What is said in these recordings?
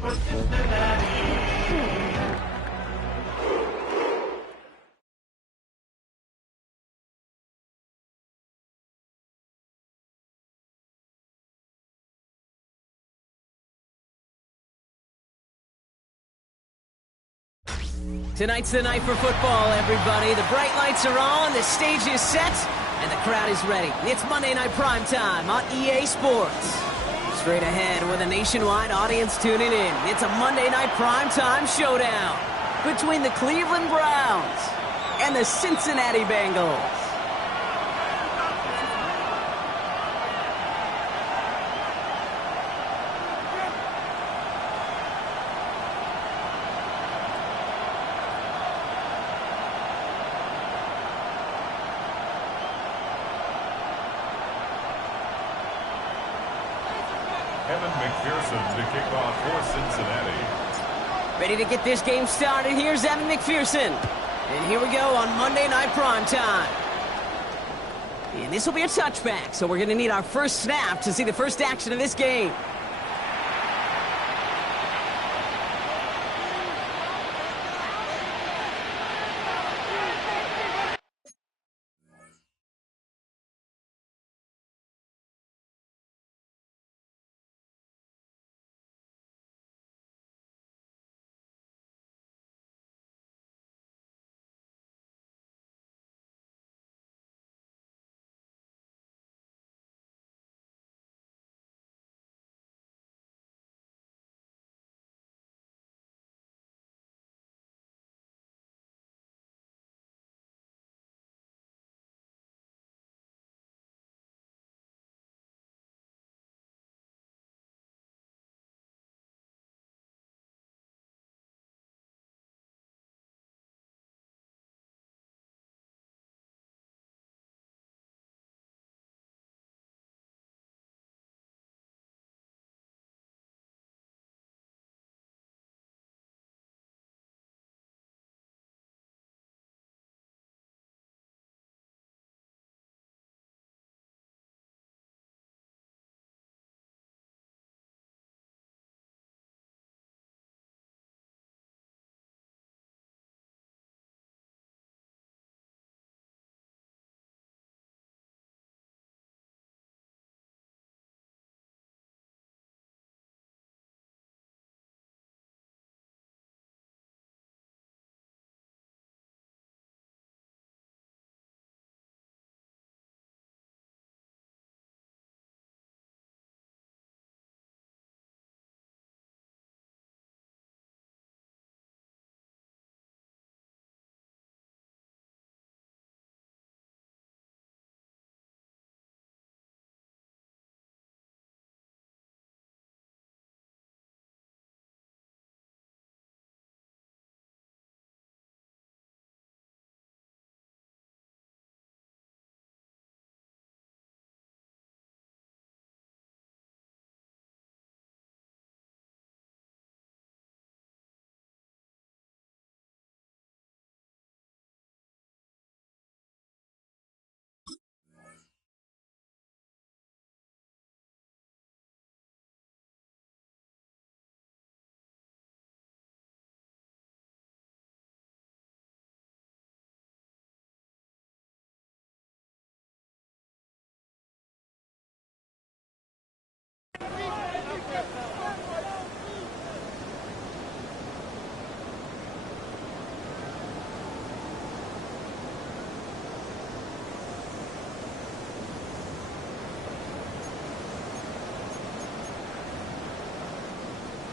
For Cincinnati. Tonight's the night for football, everybody. The bright lights are on, the stage is set, and the crowd is ready. It's Monday Night Primetime on EA Sports. Straight ahead with a nationwide audience tuning in. It's a Monday Night Primetime showdown between the Cleveland Browns and the Cincinnati Bengals. McPherson to kick off for Cincinnati. Ready to get this game started. Here's Evan McPherson. And here we go on Monday Night Primetime. And this will be a touchback, so we're going to need our first snap to see the first action of this game.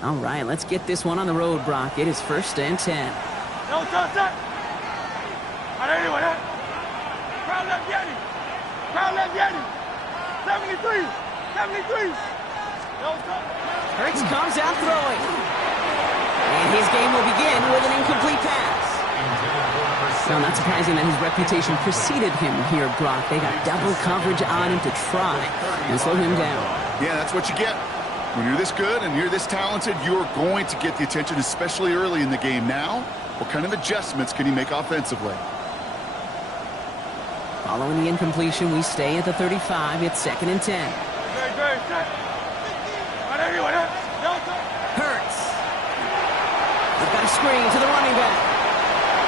All right, let's get this one on the road, Brock. It is 1st and 10. No, touch that. Anyway, crowd left Yeti. Crowd left Yeti. 73. 73. No, Hurts comes out throwing. And his game will begin with an incomplete pass. No, not surprising that his reputation preceded him here, Brock. They got double coverage on him to try and slow him down. Yeah, that's what you get. When you're this good and you're this talented, you're going to get the attention, especially early in the game. Now, what kind of adjustments can he make offensively? Following the incompletion, we stay at the 35. It's 2nd and 10. Hurts. We've got a screen to the running back.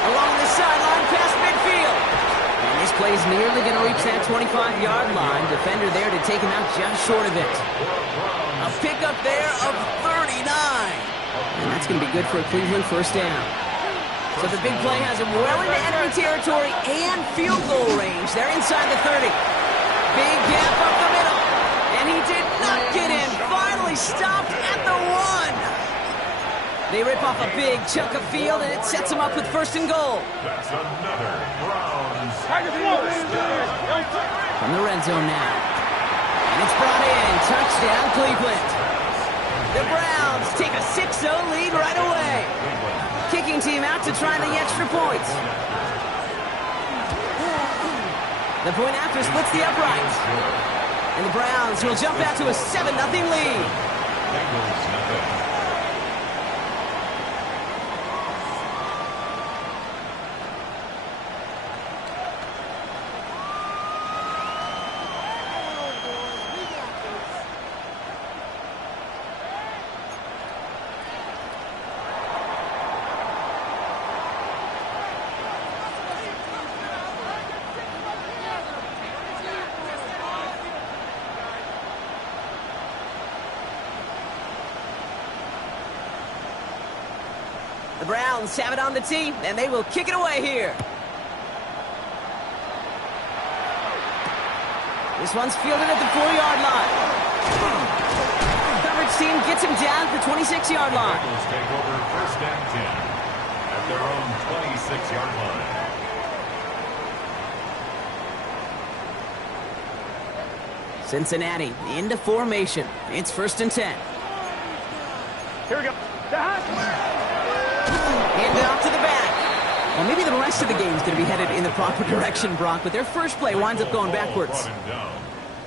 Along the sideline past midfield. And this play is nearly going to reach that 25-yard line. Defender there to take him out just short of it. A pickup there of 39. And that's going to be good for a Cleveland first down. So the big play has him well into enemy territory and field goal range. They're inside the 30. Big gap up the middle. And he did not get in. Finally stopped at the 1. They rip off a big chunk of field, and it sets them up with 1st and goal. That's another Browns. From the red zone now. And it's brought in. Touchdown, Cleveland. The Browns take a 6-0 lead right away. Kicking team out to try the extra points. The point after splits the uprights. And the Browns will jump out to a 7-0 lead. Bengals nothing. The Browns have it on the tee, and they will kick it away here. This one's fielded at the 4-yard line. Coverage team gets him down at the 26-yard line. Bengals take over 1st and 10 at their own 26-yard line. Cincinnati into formation. It's 1st and 10. Here we go. Hand it off to the back. Well, maybe the rest of the game is going to be headed in the proper direction, Brock, but their first play winds up going backwards.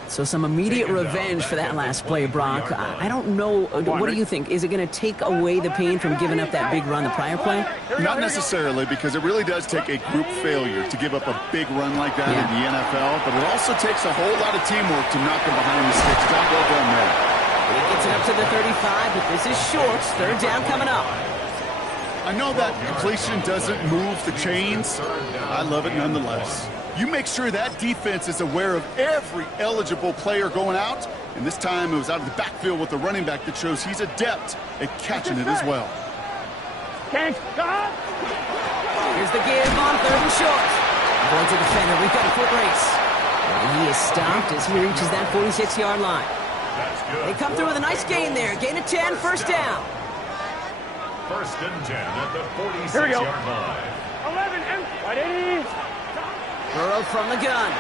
So some immediate revenge for that last play, Brock. I don't know. What do you think? Is it going to take away the pain from giving up that big run the prior play? Not necessarily, because it really does take a group failure to give up a big run like that in the NFL, but it also takes a whole lot of teamwork to knock them behind the sticks. Job well done there. He gets it up to the 35, but this is short. 3rd down coming up. I know that completion doesn't move the chains. I love it nonetheless. You make sure that defense is aware of every eligible player going out, and this time it was out of the backfield with the running back that shows he's adept at catching it as well. Here's the give on 3rd and short. Going to defender, we've got a foot race. And he is stopped as he reaches that 46-yard line. They come through with a nice gain there. Gain of 10, 1st down. 1st and 10 at the 46-yard line. 11 and 180. Burrow from the gun.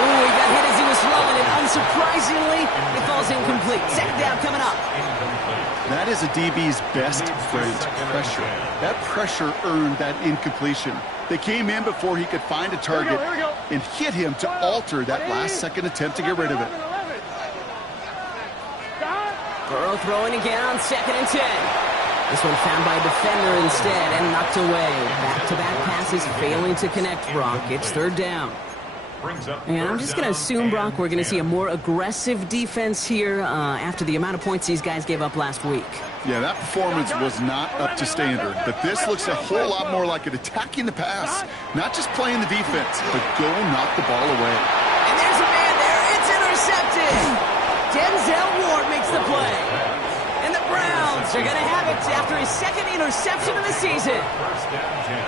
Ooh, he got hit as he was throwing it. Unsurprisingly, it falls incomplete. 2nd down coming up. That is a DB's best friend, pressure. That pressure earned that incompletion. They came in before he could find a target and hit him to alter that last-second attempt to get rid of it. Burrow throwing again on 2nd and 10. This one found by a defender instead and knocked away. Back-to-back passes failing to connect, Brock. It's 3rd down. And I'm just going to assume, Brock, we're going to see a more aggressive defense here after the amount of points these guys gave up last week. Yeah, that performance was not up to standard, but this looks a whole lot more like it attacking the pass. Not just playing the defense, but go knock the ball away. And there's a man there. It's intercepted. Denzel Ward makes the play. And the Browns are going to have it after his 2nd interception of the season. 1st and 10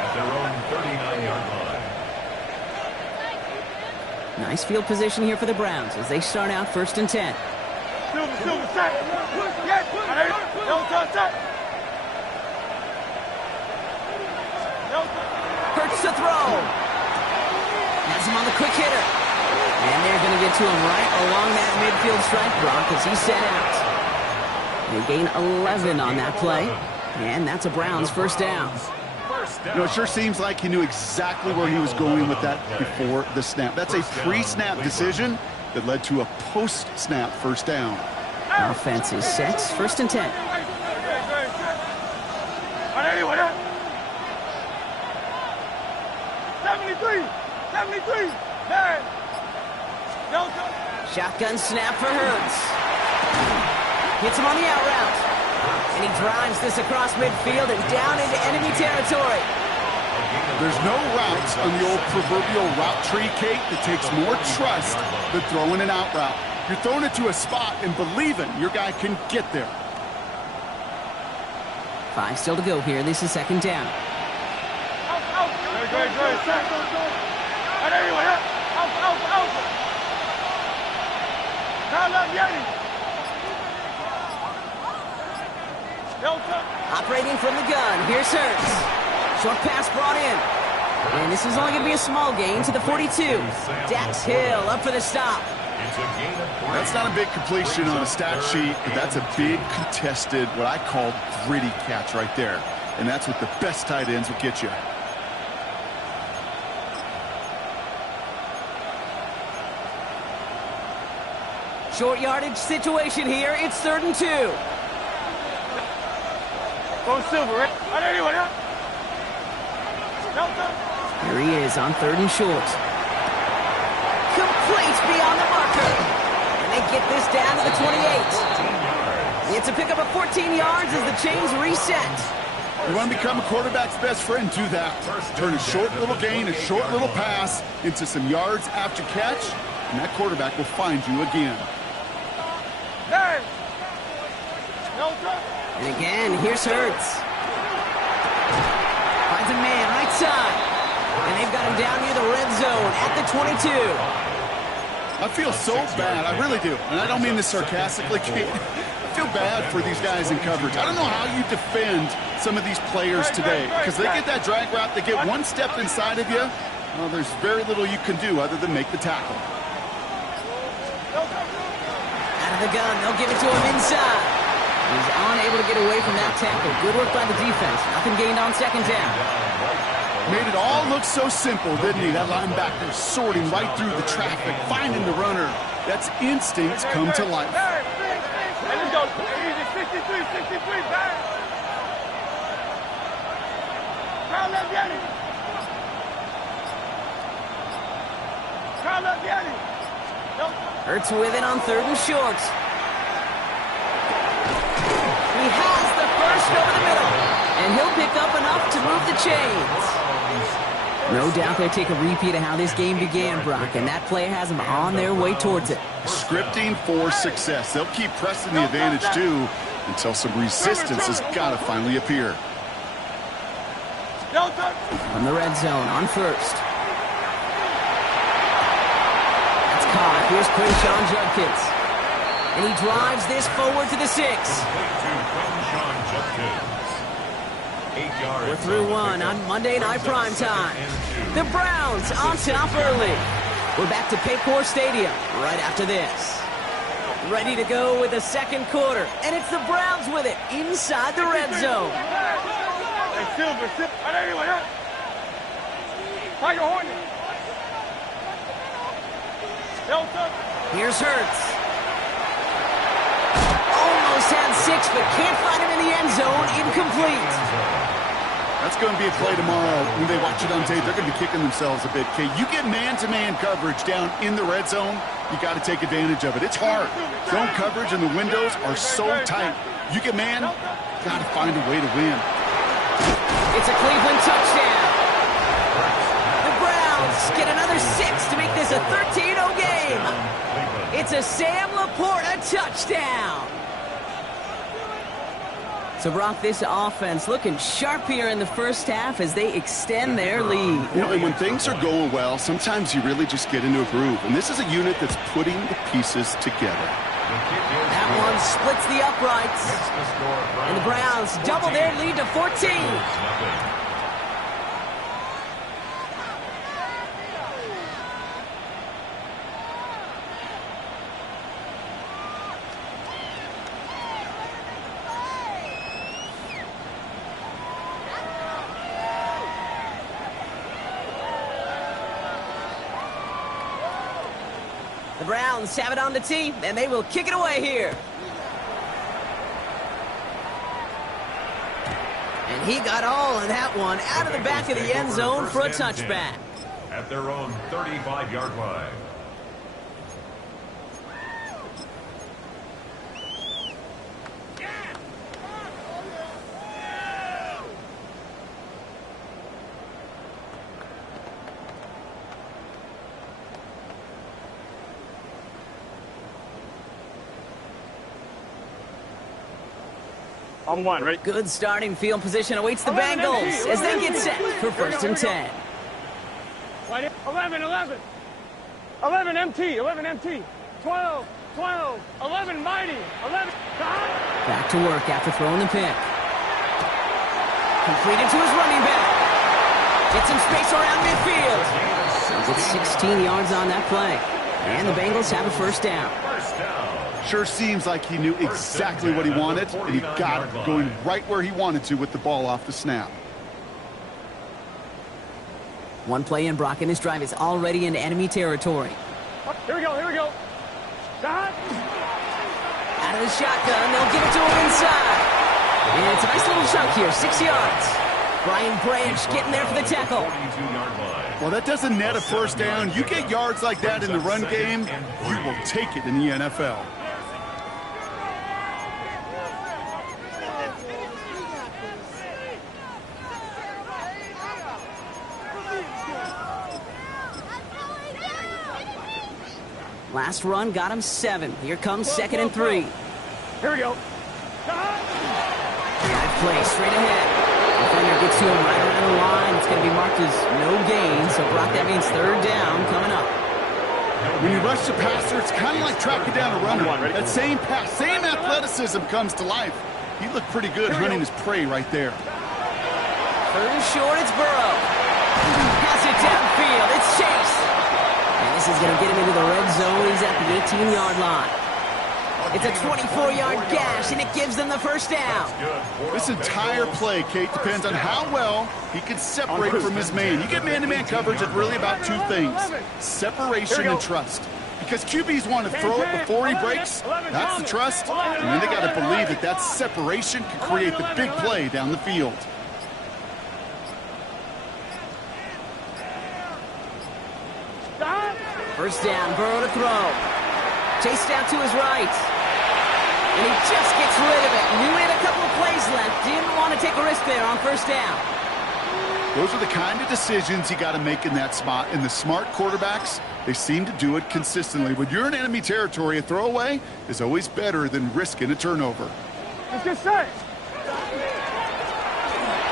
at their own 39-yard line. Nice field position here for the Browns as they start out 1st and 10. Hurts to throw. Has him on the quick hitter. And they're going to get to him right along that midfield strike, Brock, as he's set out. They gain 11 on that play. And that's a Browns 1st down. You know, it sure seems like he knew exactly where he was going with that before the snap. That's a pre-snap decision that led to a post-snap 1st down. Offense is set. 1st and 10. 73. 73. Man. Shotgun snap for Hurts. Hits him on the out route. And he drives this across midfield and down into enemy territory. There's no routes on the old proverbial route tree, Kate, that takes more trust than throwing an out route. You're throwing it to a spot and believing your guy can get there. 5 still to go here. This is second down. Operating from the gun. Here's Hurts. Short pass brought in. And this is only going to be a small gain to the 42. Dax Hill up for the stop. That's not a big completion on a stat sheet, but that's a big contested, what I call gritty catch right there. And that's what the best tight ends will get you. Short yardage situation here. It's 3rd and 2. Go Silver. Here he is on 3rd and short. Complete beyond the marker. And they get this down to the 28. It's a pickup of 14 yards as the chains reset. You want to become a quarterback's best friend, do that. Turn a short little gain, a short little pass into some yards after catch, and that quarterback will find you again. And again, here's Hurts. Finds a man right side. And they've got him down near the red zone at the 22. I feel so bad. I really do. And I don't mean this sarcastically, Kate. I feel bad for these guys in coverage. I don't know how you defend some of these players today. Because they get that drag route, they get one step inside of you. Well, there's very little you can do other than make the tackle. Out of the gun, they'll give it to him inside. He's unable to get away from that tackle. Good work by the defense. Nothing gained on second down. Made it all look so simple, didn't he? That linebacker sorting right through the traffic, finding the runner. That's instincts come to life. Let's go. 63, 63, back. Crown left Yanni. Crown left Yanni. Hurts with it on 3rd and short. He has the first over the middle. And he'll pick up enough to move the chains. No doubt they'll take a repeat of how this game began, Brock, and that play has them on their way towards it. Scripting for success. They'll keep pressing the advantage, too, until some resistance has got to finally appear. From the red zone on 1st. That's caught. Here's Quinshon Judkins. And he drives this forward to the 6. We're through one on Monday Night Primetime. The Browns on top early. We're back to Paycor Stadium right after this. Ready to go with the second quarter. And it's the Browns with it inside the red zone. Here's Hurts. Almost had 6, but can't find him in the end zone. Incomplete. That's going to be a play tomorrow. When they watch it on tape, they're going to be kicking themselves a bit, Kate. You get man-to-man coverage down in the red zone, you got to take advantage of it. It's hard. Zone coverage and the windows are so tight. You get man, got to find a way to win. It's a Cleveland touchdown. The Browns get another 6 to make this a 13-0 game. It's a Sam Laporta touchdown. So, Brock, this offense looking sharp here in the first half as they extend their lead. You know, and when things are going well, sometimes you really just get into a groove. And this is a unit that's putting the pieces together. That one splits the uprights. And the Browns double their lead to 14. The Browns have it on the tee, and they will kick it away here. And he got all of that one out of the back of the end zone for a touchback. at their own 35-yard line. On one, ready? Good starting field position awaits the Bengals as they get set for 1st and 10. 11, 11. 11 MT, 11 MT. 12, 12. 11 mighty. 11. Back to work after throwing the pick. Completed to his running back. Get some space around midfield. He gets 16 yards on that play. And the Bengals have a 1st down. Sure seems like he knew exactly what he wanted, and he got it going right where he wanted to with the ball off the snap. One play in, Brock, and this drive is already into enemy territory. Here we go, here we go. Shot. Out of the shotgun, they'll give it to him inside. And it's a nice little chunk here, 6 yards. Brian Branch getting there for the tackle. Well, that doesn't net a 1st down. You get yards like that in the run game, you will take it in the NFL. Last run got him 7. Here comes 2nd and 3. Here we go. Drive play straight ahead. Defender gets to him right around the line. It's going to be marked as no gain. So, Brock, that means 3rd down coming up. When you rush the passer, it's kind of like tracking down a runner. That same pass, same athleticism comes to life. He looked pretty good hunting his prey right there. 3rd and short, it's Burrow. Pass it downfield. It's Chase. And this is going to get him into the red zone. He's at the 18-yard line. It's a 24-yard gash, and it gives them the 1st down. This entire play, Kate, depends on how well he can separate from his man. You get man-to-man coverage, it's really about 2 things, separation and trust. Because QBs want to throw it before he breaks, that's the trust, and then they got to believe that that separation can create the big play down the field. First down, Burrow to throw. Chase down to his right. And he just gets rid of it. Knew he had a couple of plays left. Didn't want to take a risk there on 1st down. Those are the kind of decisions you got to make in that spot. And the smart quarterbacks, they seem to do it consistently. When you're in enemy territory, a throwaway is always better than risking a turnover. Let's get set.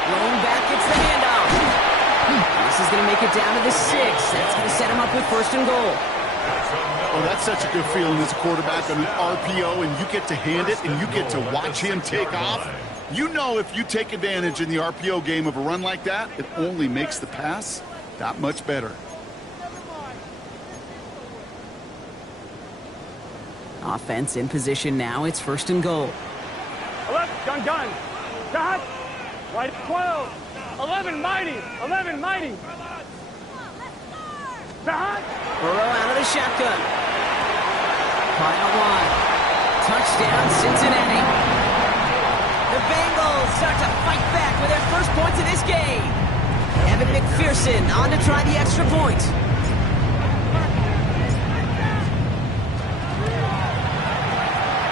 Rolling back gets the handoff. This is going to make it down to the 6. That's going to set him up with 1st and goal. Oh, that's such a good feeling as a quarterback on an RPO, and you get to hand it, and you get to watch him take off. You know if you take advantage in the RPO game of a run like that, it only makes the pass that much better. Offense in position now. It's 1st and goal. 11, gun. Shot. Right, 12. 11 mighty. 11 mighty. Shot. Burrow out of the shotgun. Final one. Touchdown, Cincinnati. The Bengals start to fight back with their 1st points of this game. Evan McPherson on to try the extra point.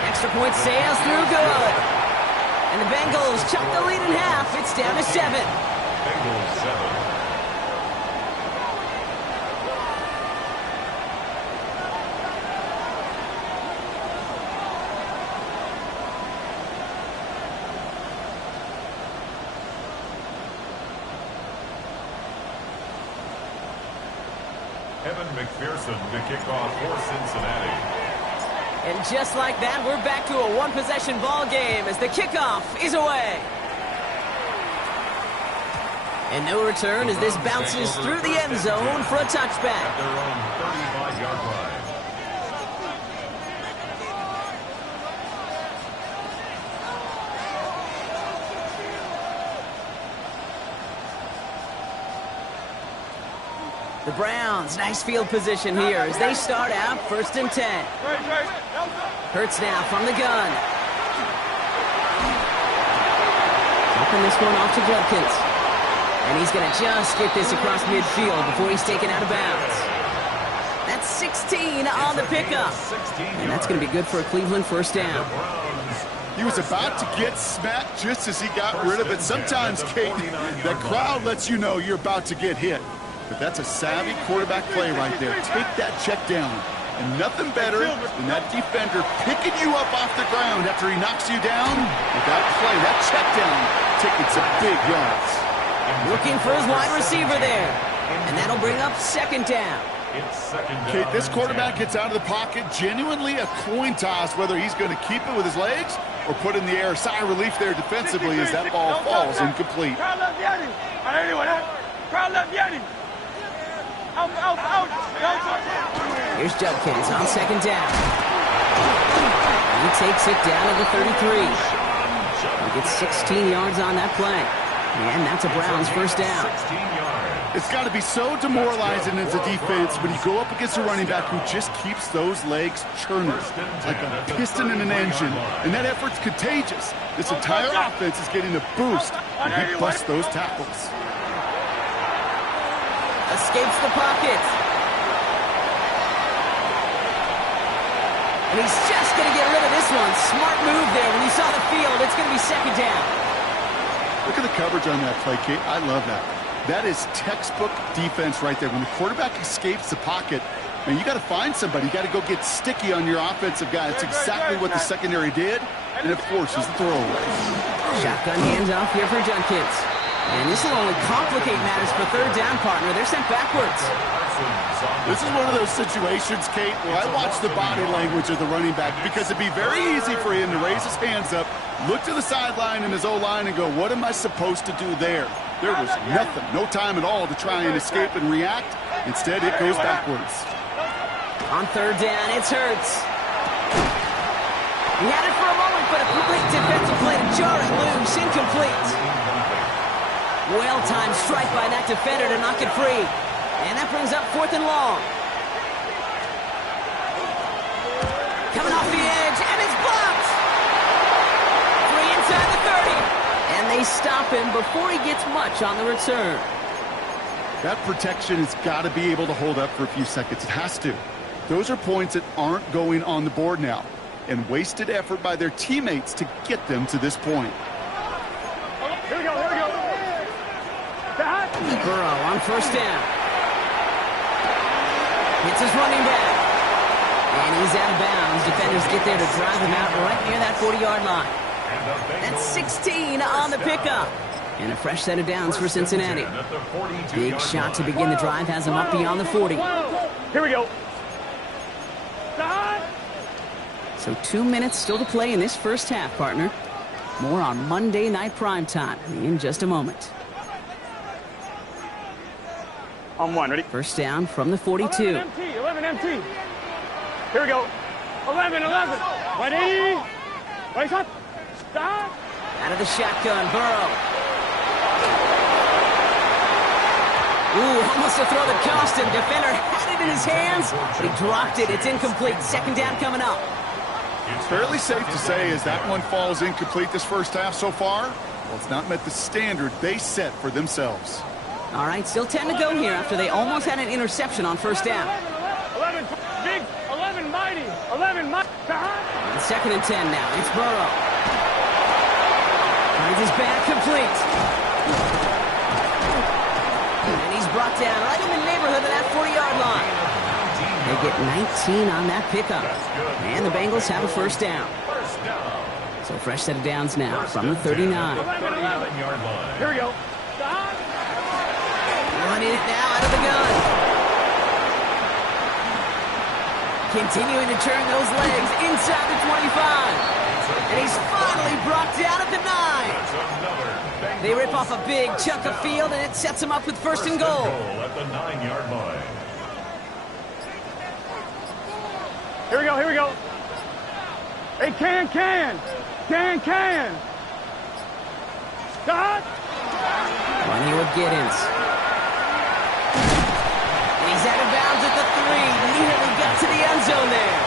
Extra point sails through good. And the Bengals chop the lead in half. It's down to 7. Bengals 7. Evan McPherson to kick off for Cincinnati. And just like that, we're back to a 1-possession ball game as the kickoff is away. And no return as this bounces through the end zone for a touchback. At their own 35-yard line. The Browns, nice field position here as they start out 1st and 10. Hurts now from the gun. Dropping this one off to Judkins. And he's going to just get this across midfield before he's taken out of bounds. That's 16 on the pickup. And that's going to be good for a Cleveland first down. He was about to get smacked just as he got rid of it. Sometimes, Kate, that crowd lets you know you're about to get hit. But that's a savvy quarterback play right there. Take that check down. And nothing better than that defender picking you up off the ground after he knocks you down. With that play, that check down, taking some big yards. Looking for his wide receiver there. And that'll bring up second down. Kate, this quarterback gets out of the pocket, genuinely a coin toss whether he's going to keep it with his legs or put in the air. Sigh of relief there defensively as that ball falls incomplete. Here's Judkins on second down. He takes it down to the 33. He gets 16 yards on that play. And that's a Browns first down. It's got to be so demoralizing as a defense when you go up against a running back who just keeps those legs churning like a piston in an engine. And that effort's contagious. This entire offense is getting a boost when he busts those tackles. Escapes the pocket. And he's just going to get rid of this one. Smart move there. When you saw the field, it's going to be second down. Look at the coverage on that play, Kate. I love that. That is textbook defense right there. When the quarterback escapes the pocket, man, you got to find somebody. You got to go get sticky on your offensive guy. That's exactly what the secondary did, and it forces the throwaway. Shotgun handoff here for Judkins. And this will only complicate matters for third down, partner. They're sent backwards. This is one of those situations, Kate, where I watch the body language of the running back because it'd be very easy for him to raise his hands up, look to the sideline in his O-line and go, what am I supposed to do there? There was nothing, no time at all to try and escape and react. Instead, it goes backwards. On third down, it's Hurts. He had it for a moment, but a complete defensive play to jar it loose. Incomplete. Well-timed strike by that defender to knock it free. And that brings up fourth and long. Coming off the edge, and it's blocked! Free inside the 30. And they stop him before he gets much on the return. That protection has got to be able to hold up for a few seconds. It has to. Those are points that aren't going on the board now. And wasted effort by their teammates to get them to this point. Here we go, here we go. Burrow on first down. Hits his running back. And he's out of bounds. Defenders get there to drive him out right near that 40-yard line. That's 16 on the pickup. And a fresh set of downs for Cincinnati. Big shot to begin the drive has him up beyond the 40. Here we go. So 2 minutes still to play in this first half, partner. More on Monday Night Primetime in just a moment. On one, ready? First down from the 42. 11 MT. Here we go. 11. Ready? Right up. Stop. Out of the shotgun, Burrow. Ooh, almost a throw that cost him. Defender had it in his hands, but he dropped it. It's incomplete. Second down coming up. It's fairly safe to say as that one falls incomplete this first half so far, well, it's not met the standard they set for themselves. All right, still 10 to go here after they almost had an interception on first down. 11 big, 11 mighty, 11 mighty. On second and 10 now. It's Burrow. Finds his back complete. And he's brought down right in the neighborhood of that 40-yard line. They get 19 on that pickup. And the Bengals have a first down. So fresh set of downs now from the 39. Here we go. Running it now out of the gun. Continuing to turn those legs inside the 25. And he's finally brought down at the 9. They rip off a big chunk of field, and it sets him up with first and goal. At the 9-yard line. Here we go, here we go. Hey, can. Stop. Running with Giddens. And he's out of bounds at the 3. Nearly got to the end zone there.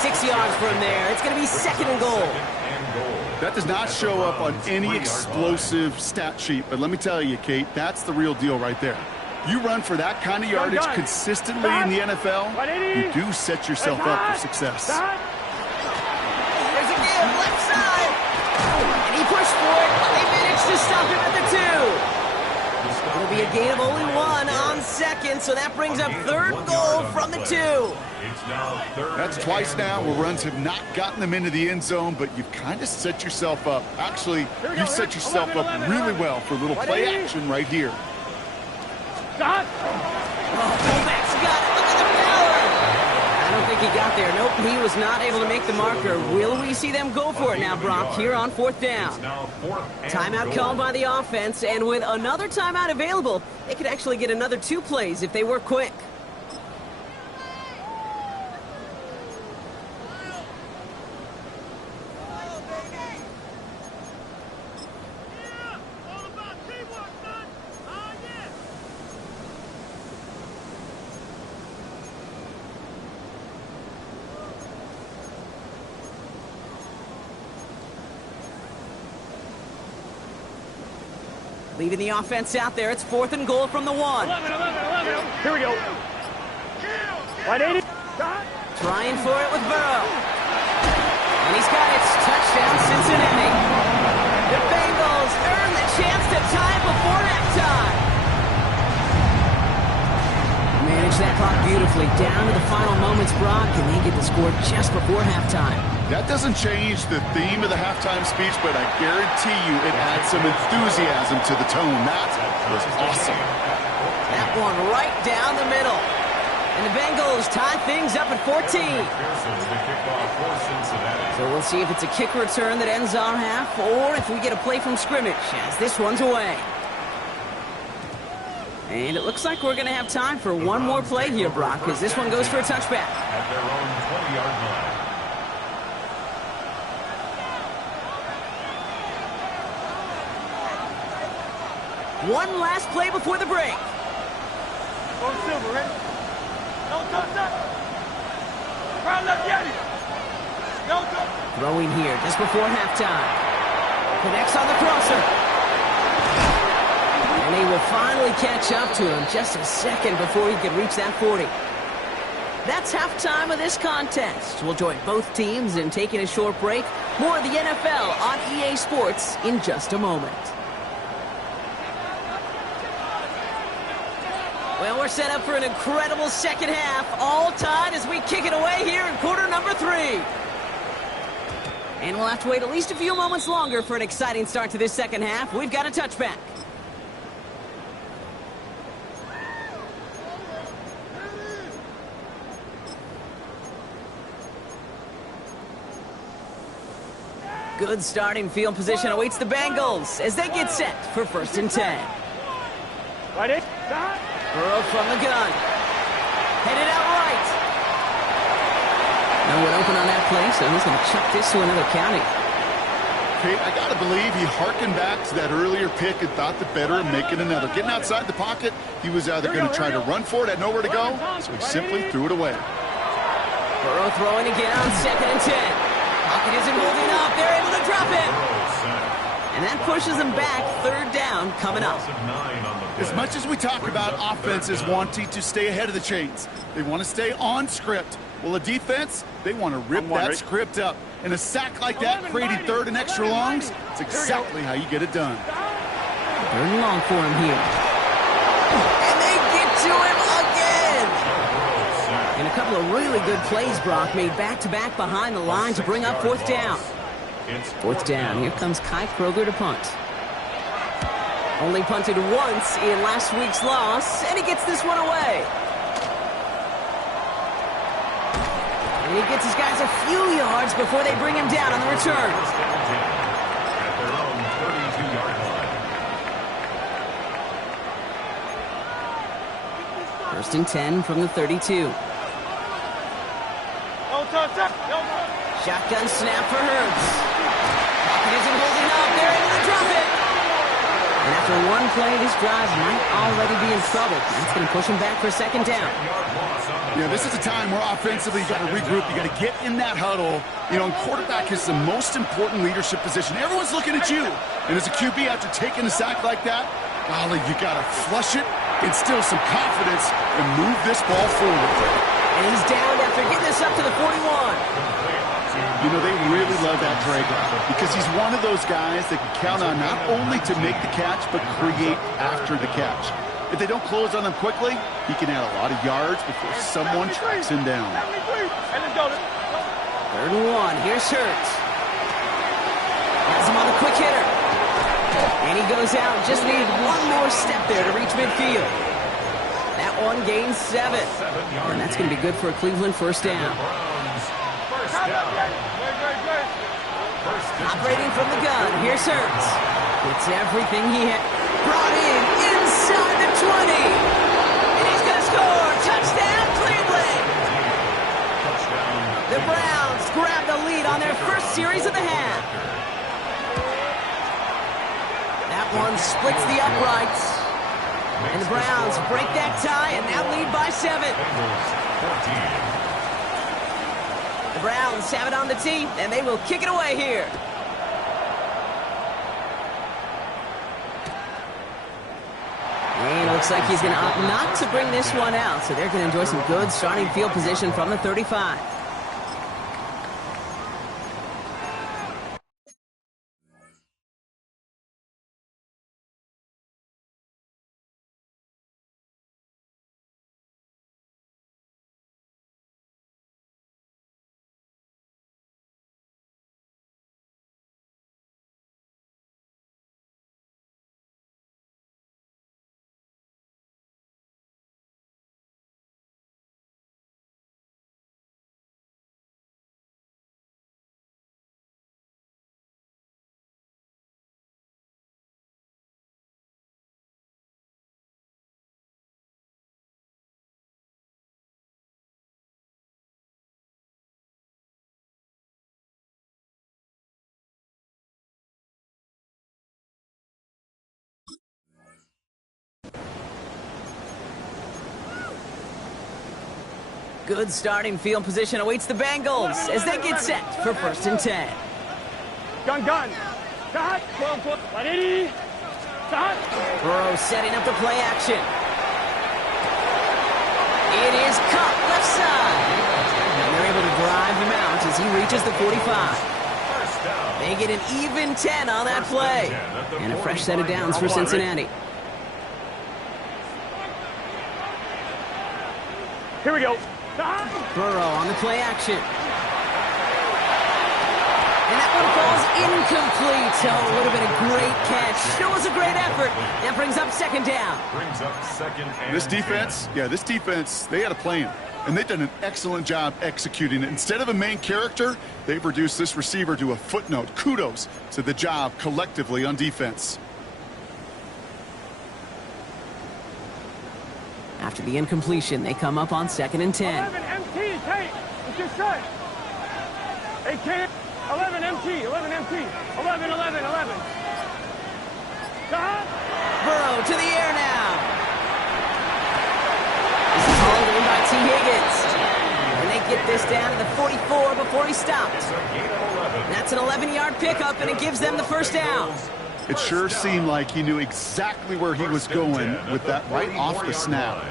6 yards from there. It's going to be second and goal. That does not show up on any explosive stat sheet, but let me tell you, Kate, that's the real deal right there. You run for that kind of yardage consistently in the NFL, you do set yourself up for success. There's a give, left side. And he pushed for it, but they managed to stop him at the 2. It'll be a gain of only 1 on second, so that brings up third goal from the 2. That's twice now where runs have not gotten them into the end zone, but you've kind of set yourself up. Actually, you've set yourself up really well for a little play action right here. Oh, fullback's got it. Look at the power. I don't think he got there. Nope, he was not able to make the marker. Will we see them go for it now, Brock, here on 4th down? Timeout called by the offense, and with another timeout available, they could actually get another 2 plays if they were quick. Leaving the offense out there. It's 4th and goal from the 1. 11. Here we go. 180. Trying for it with Burrow. And he's got it. Touchdown, Cincinnati. The Bengals earn the chance to tie it before halftime. Manage that clock beautifully. Down to the final moments, Brock, and they get the score just before halftime. That doesn't change the theme of the halftime speech, but I guarantee you it adds some enthusiasm to the tone. That was awesome. That one right down the middle. And the Bengals tie things up at 14. So we'll see if it's a kick return that ends our half, or if we get a play from scrimmage, as this one's away. And it looks like we're going to have time for one more play here, Brock, because this one goes for a touchback. At their own 20-yard line. One last play before the break. Go silver, ready? No touch that. Crowd left Yeti. No touch. Throwing here just before halftime. Connects on the crosser. And he will finally catch up to him just a second before he could reach that 40. That's halftime of this contest. We'll join both teams in taking a short break. More of the NFL on EA Sports in just a moment. Well, we're set up for an incredible second half. All tied as we kick it away here in quarter number 3. And we'll have to wait at least a few moments longer for an exciting start to this second half. We've got a touchback. Good starting field position awaits the Bengals as they get set for 1st and 10. Ready? Burrow from the gun. Headed out right. No one open on that play, so he's going to chuck this to another county. Kate, I got to believe he harkened back to that earlier pick and thought the better of making another. Getting outside the pocket, he was either going to try to run for it, had nowhere to go, so he simply threw it away. Burrow throwing again on 2nd and 10. Pocket isn't holding up. They're able to drop it. And that pushes them back. 3rd down coming up. As much as we talk about offenses wanting to stay ahead of the chains, they want to stay on script. Well, a defense, they want to rip that script up. And a sack like that, creating 3rd and extra longs, it's exactly how you get it done. 3rd and long for him here. And they get to him again. And a couple of really good plays, Brock, made back-to-back behind the line to bring up 4th down. 4th down. Here comes Kai Kroger to punt. Only punted once in last week's loss, and he gets this one away. And he gets his guys a few yards before they bring him down on the return. At their own 32-yard line. 1st and 10 from the 32. Shotgun snap for Hurts. Pocket isn't holding up. They're able to drop it. And after one play, this drive might already be in trouble. That's going to push him back for second down. Yeah, this is a time where offensively you got to regroup. You got to get in that huddle. You know, and quarterback is the most important leadership position. Everyone's looking at you. And as a QB, after taking a sack like that, golly, you got to flush it, instill some confidence, and move this ball forward. And he's down after getting this up to the 41. You know, they really love that Drago because he's one of those guys that can count on not only to make the catch, but create after the catch. If they don't close on him quickly, he can add a lot of yards before someone tracks him down. Third and 1. Here's Hurts. Has him on the quick hitter. And he goes out. Just needed one more step there to reach midfield. That one gains 7. And that's going to be good for a Cleveland first down. Operating from the gun. Here's Hurts. It's everything he had. Brought in inside the 20. And he's going to score. Touchdown, Cleveland. The Browns grab the lead on their first series of the half. That one splits the uprights. And the Browns break that tie and now lead by 7. The Browns have it on the tee, and they will kick it away here. And it looks like he's going to opt not to bring this one out, so they're going to enjoy some good starting field position from the 35. Good starting field position awaits the Bengals as they get set for 1st and 10. Gun. Cut. 12 foot. 180. Cut. Burrow setting up the play action. It is cut left side. And they're able to drive him out as he reaches the 45. They get an even 10 on that play. And a fresh set of downs for Cincinnati. Here we go. Burrow on the play action. And that one falls incomplete. Oh, it would have been a great catch. It was a great effort. That brings up second down. This defense, they had a plan. And they've done an excellent job executing it. Instead of a main character, they've reduced this receiver to a footnote. Kudos to the job collectively on defense. After the incompletion, they come up on 2nd and 10. 11 MT, Tate. It's your shot. 11 MT, 11 MT. 11. Burrow to the air now. This is hauled in by T. Higgins. And they get this down to the 44 before he stopped. That's an 11-yard pickup, and it gives them the first down. It sure seemed like he knew exactly where he was going with that right off the snap.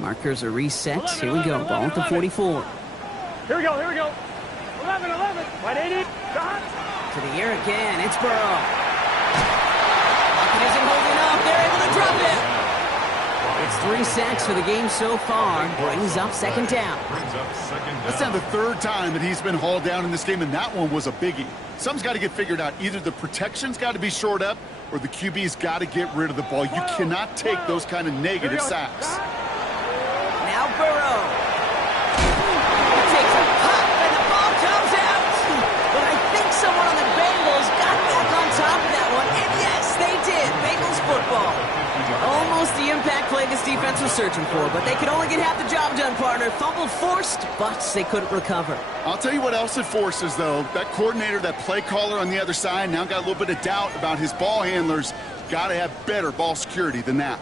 Markers are reset. Here we go. Ball at the 44. Here we go. 11. 180. Cut. To the air again. It's Burrow. Pocket isn't holding up. They're able to drop it. It's 3 sacks for the game so far. Brings up second down. That's now the 3rd time that he's been hauled down in this game, and that one was a biggie. Something's got to get figured out. Either the protection's got to be shored up, or the QB's got to get rid of the ball. You cannot take those kind of negative sacks. Now Burrow. He takes a pop, and the ball comes out. But I think someone on the Bengals got back on top of that one. And yes, they did. Bengals football. Almost the impact impact play this defense was searching for, but they could only get half the job done, partner. Fumble forced, but they couldn't recover. I'll tell you what else it forces, though. That coordinator, that play caller on the other side, now got a little bit of doubt about his ball handlers. Got to have better ball security than that.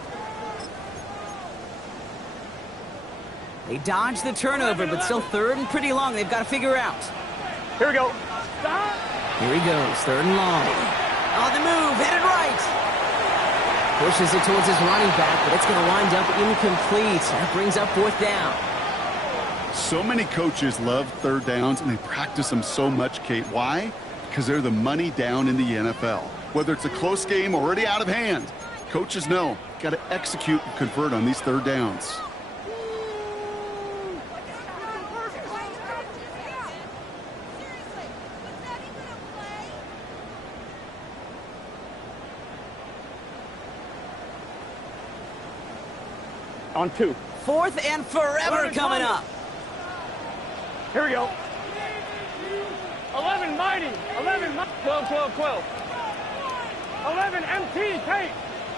They dodged the turnover, but still third and pretty long. They've got to figure out. Here we go. Here he goes, third and long. On the move, headed right. Pushes it towards his running back, but it's going to wind up incomplete. That brings up fourth down. So many coaches love third downs, and they practice them so much, Kate. Why? Because they're the money down in the NFL. Whether it's a close game already out of hand, coaches know, got to execute and convert on these third downs. On 2. Fourth and forever coming up. Here we go. 11 mighty. 11 mighty. 12, 12, 12. 11 MT Tate.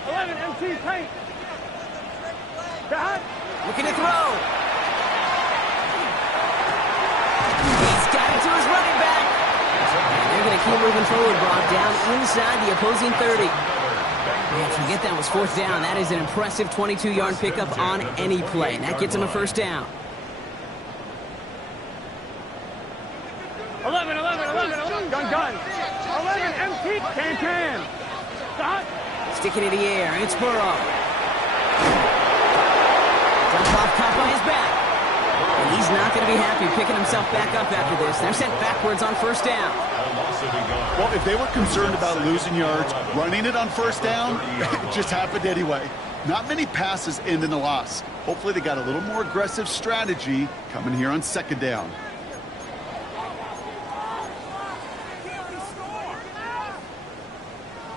11 MT Tate. God. Looking to throw. He's got it to his running back. And they're going to keep moving forward, Brock, down inside the opposing 30. Man, forget that was fourth down. That is an impressive 22-yard pickup on any play. And that gets him a first down. 11, 11, 11, 11. Gun, gun. 11 MT. Can. Stop. Sticking in the air. It's Burrow. Jumps off top on his back. And he's not going to be happy picking himself back up after this. They're sent backwards on first down. Well, if they were concerned about losing yards, running it on first down, it just happened anyway. Not many passes end in a loss. Hopefully they got a little more aggressive strategy coming here on second down.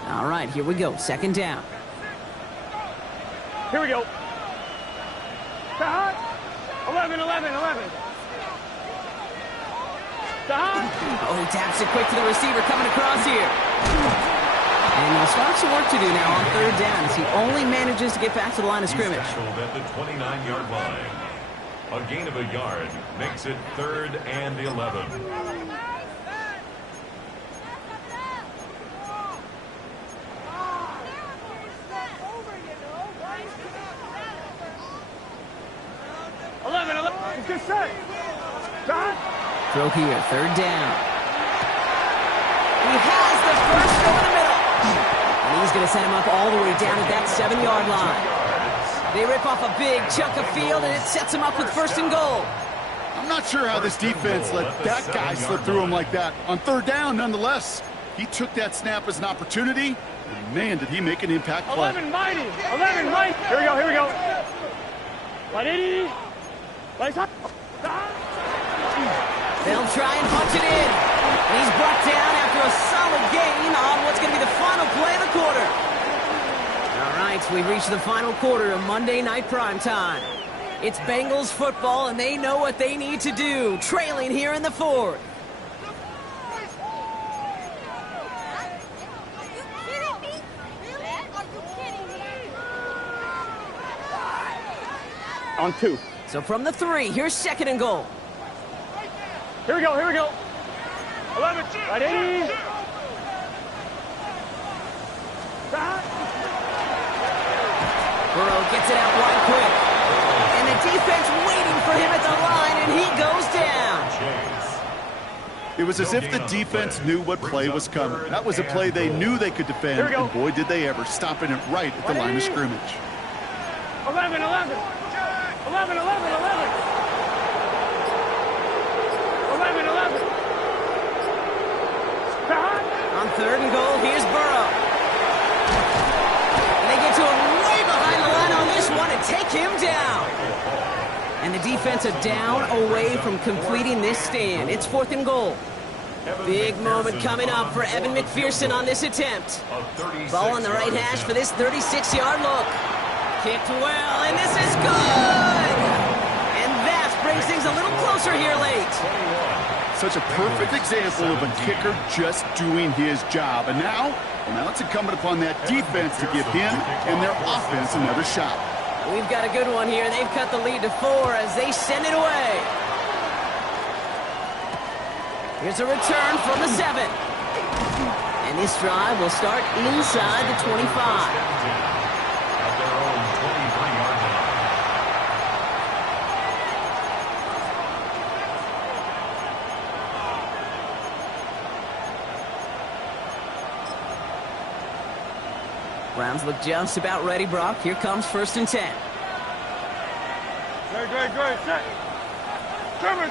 All right, here we go. Second down. Here we go. Stop. 11, 11, 11. Oh, he taps it quick to the receiver coming across here. And he'll start some work to do now on third down as he only manages to get back to the line of scrimmage. At the 29-yard line. A gain of a yard makes it 3rd and 11. Good set. God. Throw here, third down. He has the first over the middle. And he's going to set him up all the way down at that 7-yard line. They rip off a big chunk of field, and it sets him up with first and goal. I'm not sure how this defense let that guy slip through him like that. On third down, nonetheless, he took that snap as an opportunity, and man, did he make an impact play. 11 mighty. 11 mighty. Here we go, here we go. 180. They'll try and punch it in. And he's brought down after a solid gain on what's going to be the final play of the quarter. All right, we've reached the final quarter of Monday Night Primetime. It's Bengals football, and they know what they need to do, trailing here in the fourth. On 2. So from the 3, here's second and goal. Here we go, here we go. 11, right 80. Burrow gets it out wide quick. And the defense waiting for him at the line, and he goes down. It was as if the defense knew what play was coming. That was a play they knew they could defend, and boy, did they ever, stopping it right at the line of scrimmage. 11, 11. 11, 11, 11. 11, 11. On third and goal, here's Burrow. And they get to him way behind the line on this one and take him down. And the defense are down away from completing this stand. It's fourth and goal. Big moment coming up for Evan McPherson on this attempt. Ball on the right hash for this 36-yard look. Kicked well, and this is good! And that brings things a little closer here late. Such a perfect example of a kicker just doing his job. And now it's incumbent upon that defense to give him and their offense another shot. We've got a good one here. They've cut the lead to 4 as they send it away. Here's a return from the 7. And this drive will start inside the 25. At their own 23-yard line. Browns look just about ready, Brock. Here comes 1st and 10. Great. Set. Trevor.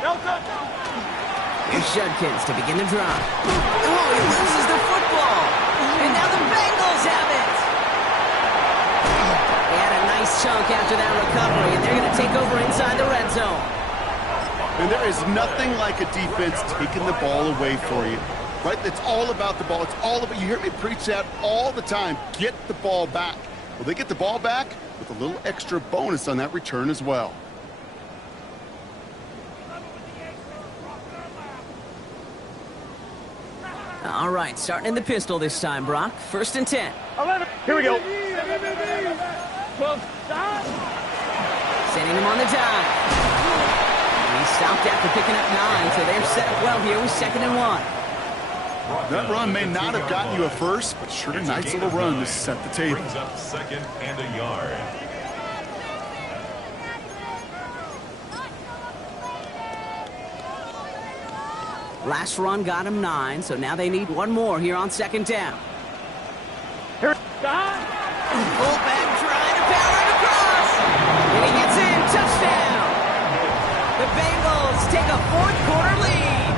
Delta. Here's Judkins to begin the drive. Oh, he loses the football. And now the Bengals have it. They had a nice chunk after that recovery, and they're going to take over inside the red zone. And there is nothing like a defense taking the ball away for you. Right? It's all about the ball. It's all about, you hear me preach that all the time. Get the ball back. Well, they get the ball back with a little extra bonus on that return as well. All right, starting in the pistol this time, Brock. 1st and 10. 11. Here we go. 12. Stop. Sending him on the dive. And he stopped after picking up 9, so they're set up well here with 2nd and 1. That run may not have gotten you a first, but sure, nice little run to set the table. Brings up 2nd and a yard. Last run got him 9, so now they need one more here on 2nd down. Here. Stop. Fullback trying to power it across. And he gets in. Touchdown. The Bengals take a 4th-quarter lead.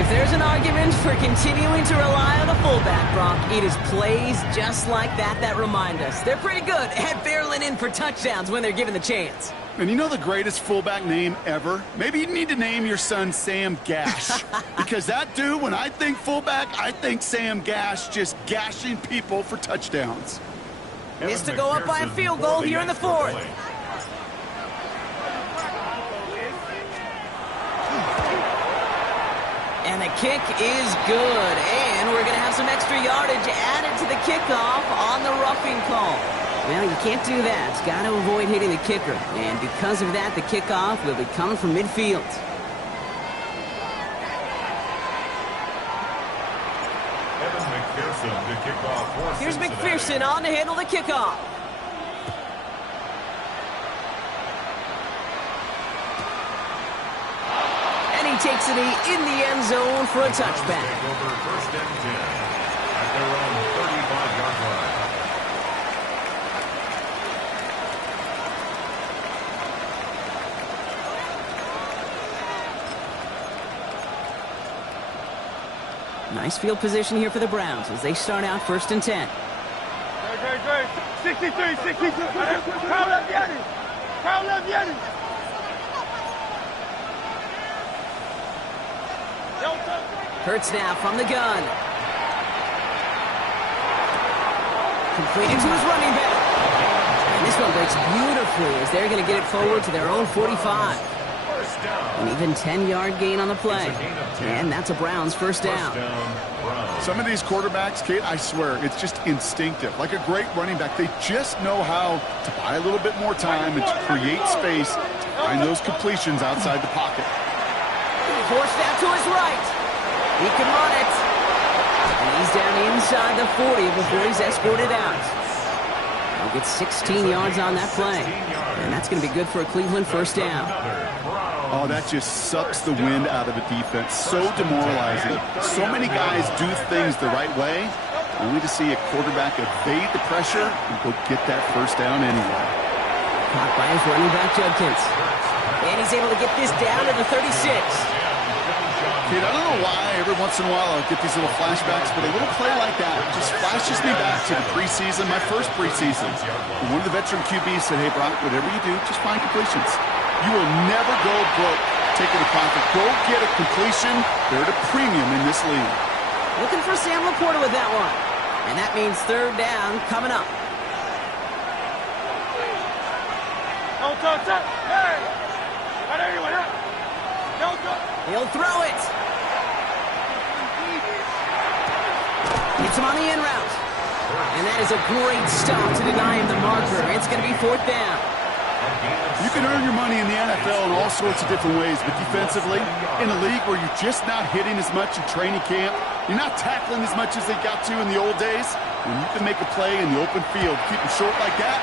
If there's an argument for continuing to rely on a fullback, Brock, it is plays just like that remind us. They're pretty good at barreling in for touchdowns when they're given the chance. And you know the greatest fullback name ever? Maybe you need to name your son Sam Gash. Because that dude, when I think fullback, I think Sam Gash just gashing people for touchdowns. Missed to go up by a field goal here in the 4th. And the kick is good. And we're going to have some extra yardage added to the kickoff on the roughing call. Well, you can't do that. It's got to avoid hitting the kicker. And because of that, the kickoff will be coming from midfield. McPherson to kick off for Here's Cincinnati. McPherson on to handle the kickoff. And he takes it in the end zone for a touchback. Take over 1st and 10 at their own 35-yard line. Nice field position here for the Browns as they start out 1st and 10. Great. 63. Kyle left Yeti. Delta. Hurts now from the gun. Completed to his running back. And this one breaks beautifully as they're going to get it forward to their own 45. First down. An even 10-yard gain on the play. It's a gain of 10. And that's a Browns first down. First down, Browns. Some of these quarterbacks, Kate, I swear, it's just instinctive. Like a great running back, they just know how to buy a little bit more time and to create space to find those completions outside the pocket. Forced out to his right. He can run it. And he's down inside the 40 before he's escorted out. He'll get 16 yards on that play. And that's going to be good for a Cleveland first down. Oh, that just sucks the wind out of a defense. So demoralizing. So many guys do things the right way, only to see a quarterback evade the pressure and go get that first down anyway. Caught by his running back, Judkins. And he's able to get this down to the 36. Kid, I don't know why every once in a while I'll get these little flashbacks, but a little play like that just flashes me back to the preseason, my first preseason. And one of the veteran QBs said, hey, Brock, whatever you do, just find completions. You will never go broke taking a profit. Go get a completion. They're at a premium in this league. Looking for Sam Laporta with that one. And that means 3rd down coming up. Hey! He'll throw it. Hits him on the in route. And that is a great stop to deny him the marker. It's going to be 4th down. You can earn your money in the NFL in all sorts of different ways, but defensively, in a league where you're just not hitting as much in training camp, you're not tackling as much as they got to in the old days, when you can make a play in the open field, keep them short like that,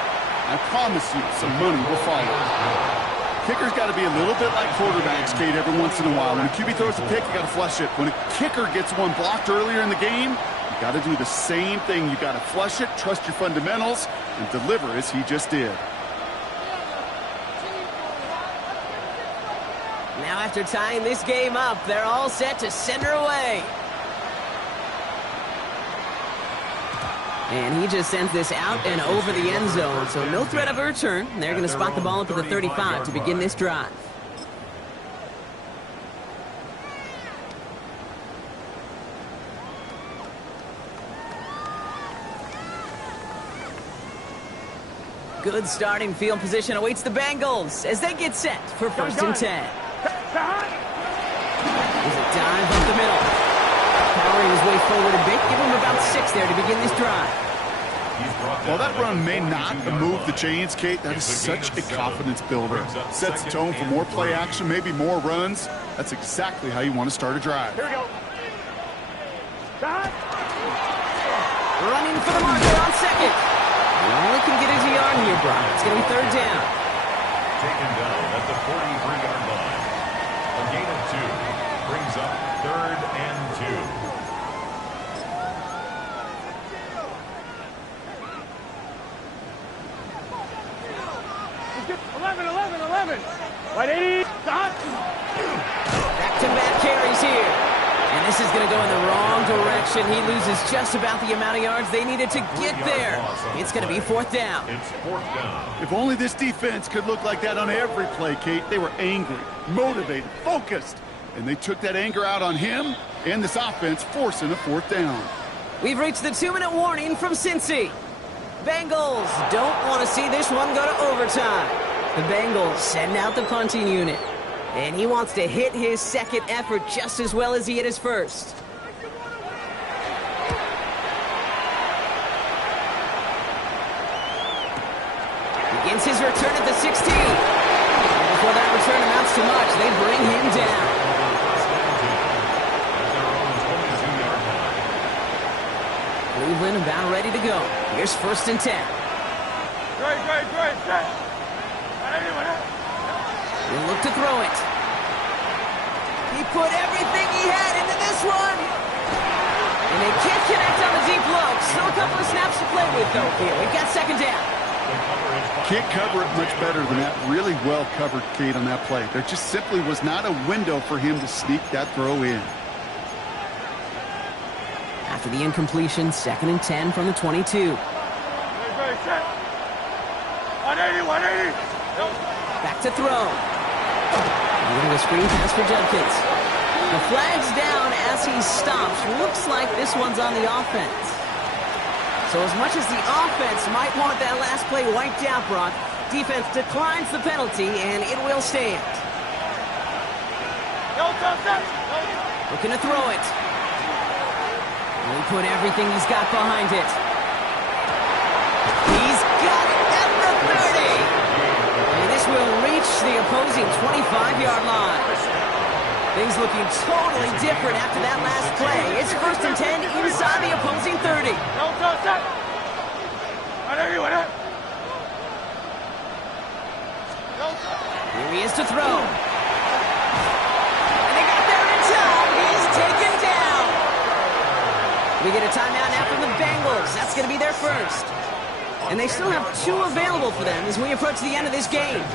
I promise you some money will follow. Kicker's got to be a little bit like quarterbacks, Kate, every once in a while. When a QB throws a pick, you got to flush it. When a kicker gets one blocked earlier in the game, you got to do the same thing. You got to flush it, trust your fundamentals, and deliver as he just did. Now after tying this game up, they're all set to send her away. And he just sends this out and over the end zone, so no threat of a return. They're going to spot the ball up at the 35 to begin this drive. Good starting field position awaits the Bengals as they get set for 1st and 10. There's a dive up the middle. Powering his way forward a bit. Give him about 6 there to begin this drive. While that run may not move the chains, Kate, that is such a confidence builder. Sets the tone for more play action, maybe more runs. That's exactly how you want to start a drive. Here we go. Running for the marker on 2nd. Well, he can get his yard here, Brock. It's going to be 3rd down. Taken down at the 43-yard line. A gain of 2 brings up 3rd and 2. 11. 180. Back-to-back carries here. And this is going to go in the wrong direction. He loses just about the amount of yards they needed to get there. It's going to be 4th down. It's 4th down. If only this defense could look like that on every play, Kate. They were angry, motivated, focused. And they took that anger out on him and this offense, forcing a 4th down. We've reached the 2-minute warning from Cincy. Bengals don't want to see this one go to overtime. The Bengals send out the punting unit. And he wants to hit his 2nd effort just as well as he hit his 1st. Begins his return at the 16. And before that return amounts to much, they bring him down. Cleveland about ready to go. Here's 1st and 10. Great. He'll look to throw it. He put everything he had into this one. And they can't connect on the deep look. Still a couple of snaps to play with, though, here. We've got 2nd down. Can't cover it much better than that. Really well covered, Kate, on that play. There just simply was not a window for him to sneak that throw in. After the incompletion, 2nd and 10 from the 22. 180. Back to throw. And a screen pass for Judkins. The flag's down as he stops. Looks like this one's on the offense. So as much as the offense might want that last play wiped out, Brock, defense declines the penalty, and it will stand. Looking to throw it. He put everything he's got behind it. He's got it at the 30. And this will reach the opposing 25-yard line. Things looking totally different after that last play. It's 1st and 10 inside the opposing 30. Here he is to throw. And they got there in time. He's taken down. We get a timeout now from the Bengals. That's going to be their 1st. And they still have 2 available for them as we approach the end of this game.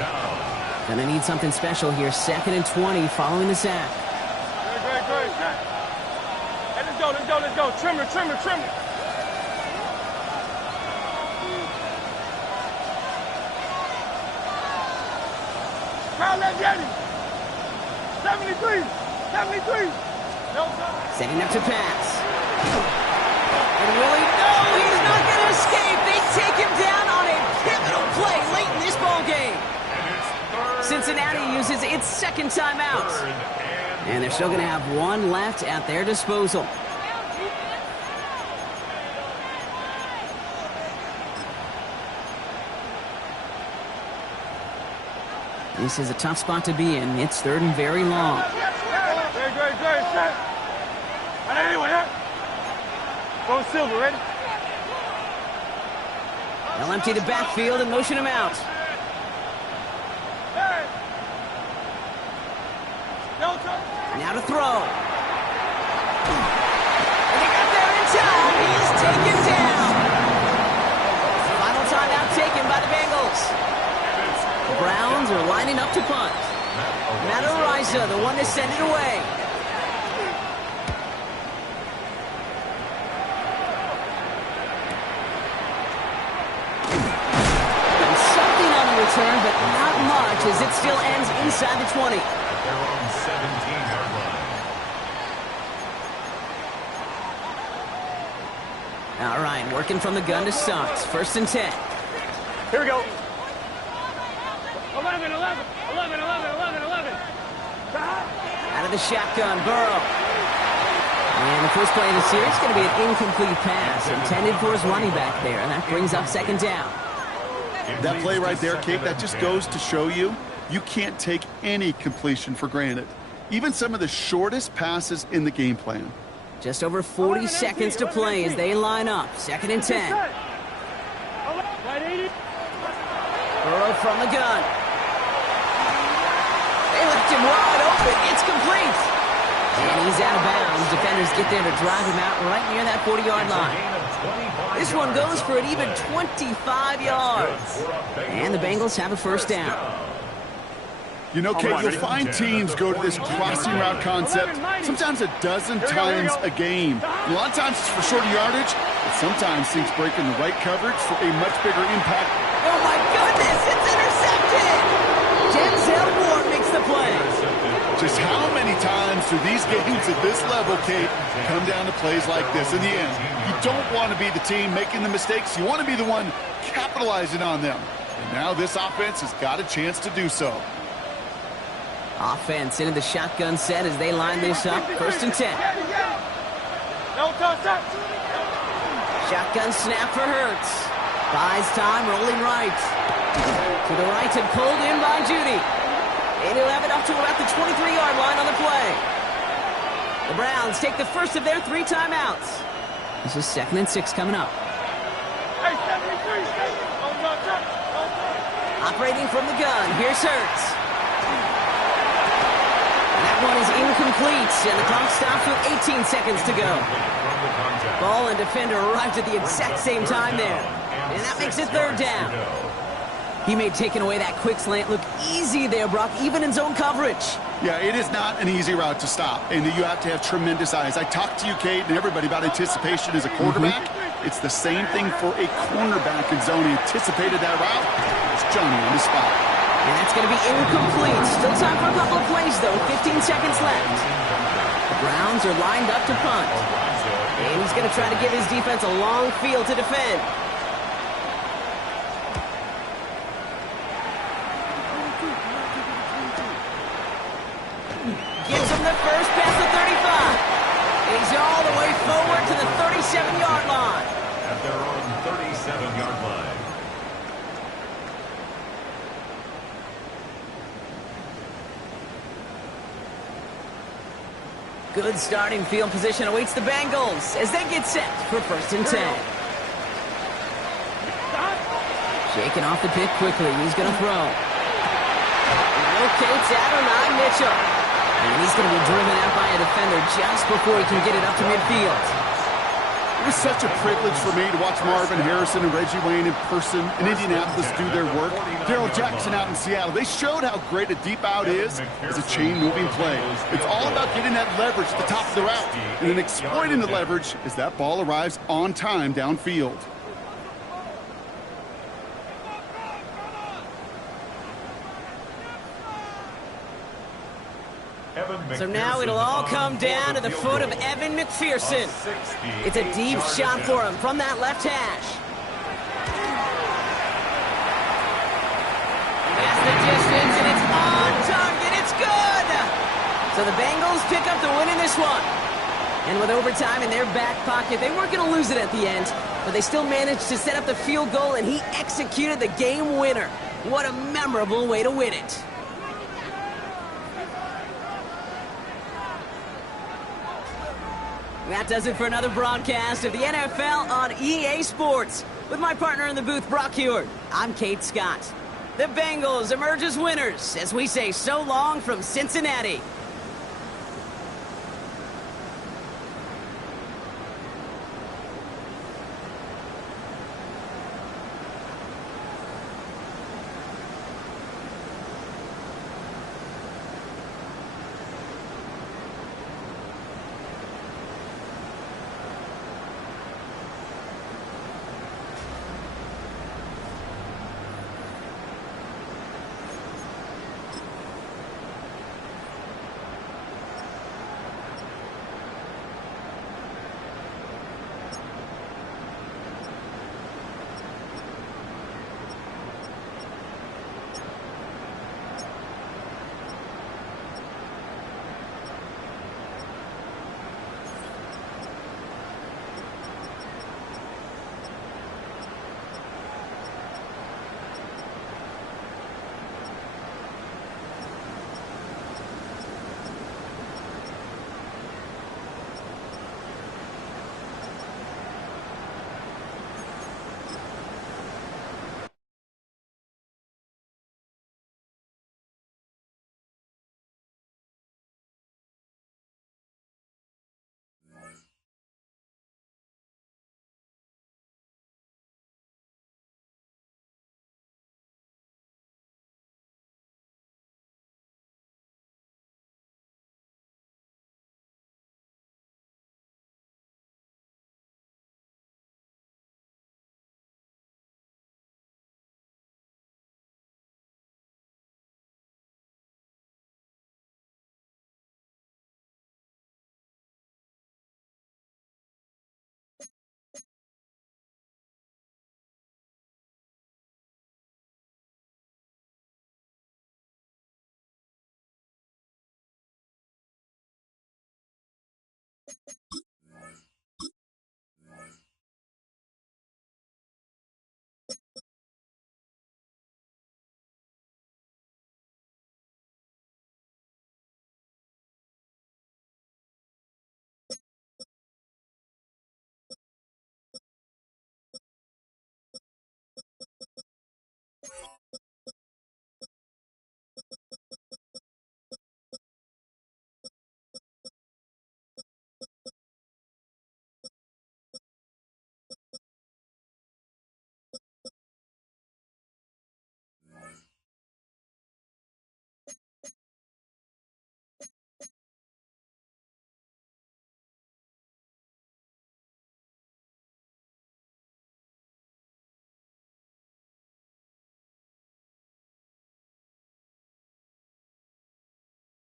Gonna need something special here. 2nd and 20 following the sack. Great. Hey, let's go. Trimmer. Crowd, let's get him. 73. Setting up to pass. And Willie, no, he's not going to escape. They take him down on a pivotal play late in this ball game. Cincinnati uses its 2nd timeout. And they're still going to have 1 left at their disposal. This is a tough spot to be in. It's third and very long. Great, set. And anyway, go Silver, ready? They'll empty the backfield and motion him out. Now to throw. And they got there in time. He's taken down. Final timeout taken by the Bengals. The Browns are lining up to punt. Matt Ariza, the one to send it away. And something on the return, but not much, as it still ends inside the 20. Their own 17-yard line. All right, working from the gun to start. First and 10. Here we go. 11. Out of the shotgun, Burrow. And the first play of the series is going to be an incomplete pass intended for his running back there, and that brings up second down. That play right there, Kate, that just goes to show you can't take any completion for granted. Even some of the shortest passes in the game plan. Just over 40 seconds to play as they line up. Second and 10. Burrow from the gun. They left him wide open. It's complete. And he's out of bounds. Defenders get there to drive him out right near that 40-yard line. This one goes for an even 25 yards. And the Bengals have a first down. You know, Kate, you'll find teams go to this crossing route concept sometimes a dozen times a game. A lot of times it's for shorter yardage, but sometimes things break in the right coverage for a much bigger impact. Oh, my goodness, it's intercepted! Denzel Ward makes the play. Just how many times do these games at this level, Kate, come down to plays like this? In the end, you don't want to be the team making the mistakes. You want to be the one capitalizing on them. And now this offense has got a chance to do so. Offense into the shotgun set as they line this up. First and 10. Shotgun snap for Hurts. Buys time, rolling right. To the right and pulled in by Judy. And he'll have it up to about the 23-yard line on the play. The Browns take the first of their 3 timeouts. This is second and 6 coming up. Operating from the gun, here's Hurts. That one is incomplete, and the clock stops with 18 seconds to go. Ball and defender arrived at the exact same time there. And that makes it third down. He made taking away that quick slant look easy there, Brock, even in zone coverage. Yeah, it is not an easy route to stop, and you have to have tremendous eyes. I talked to you, Kate, and everybody about anticipation as a quarterback. It's the same thing for a cornerback in zone. He anticipated that route. It's Johnny on the spot. And that's going to be incomplete. Still time for a couple of plays, though. 15 seconds left. The Browns are lined up to punt. And he's going to try to give his defense a long field to defend. Gives him the first past the 35. And he's all the way forward to the 37-yard line. At their own 37-yard line. Good starting field position awaits the Bengals as they get set for first and 10. Shaking off the pick quickly. He's going to throw. Locates Adonai Mitchell. And he's going to be driven out by a defender just before he can get it up to midfield. It was such a privilege for me to watch Marvin Harrison and Reggie Wayne in person in Indianapolis do their work. Darrell Jackson out in Seattle. They showed how great a deep out is as a chain-moving play. It's all about getting that leverage at the top of the route and then exploiting the leverage as that ball arrives on time downfield. So now it'll all come down to the foot of Evan McPherson. It's a deep shot for him from that left hash. That's the distance, and it's on target. It's good. So the Bengals pick up the win in this one. And with overtime in their back pocket, they weren't going to lose it at the end, but they still managed to set up the field goal, and he executed the game winner. What a memorable way to win it. That does it for another broadcast of the NFL on EA Sports. With my partner in the booth, Brock Heward, I'm Kate Scott. The Bengals emerge as winners as we say so long from Cincinnati.